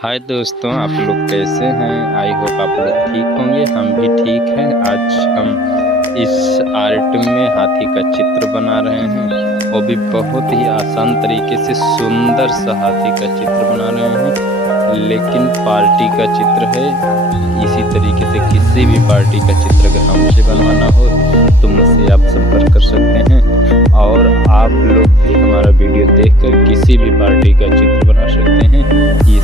हाय दोस्तों, आप लोग कैसे हैं? आई होप आप लोग ठीक होंगे। हम भी ठीक हैं। आज हम इस आर्ट में हाथी का चित्र बना रहे हैं, वो भी बहुत ही आसान तरीके से सुंदर सा हाथी का चित्र बना रहे हैं। लेकिन पार्टी का चित्र है। इसी तरीके से किसी भी पार्टी का चित्र अगर हमसे बनवाना हो तो मुझसे आप संपर्क कर सकते हैं। और आप लोग भी हमारा वीडियो देखकर किसी भी पार्टी का चित्र बना सकते हैं। ये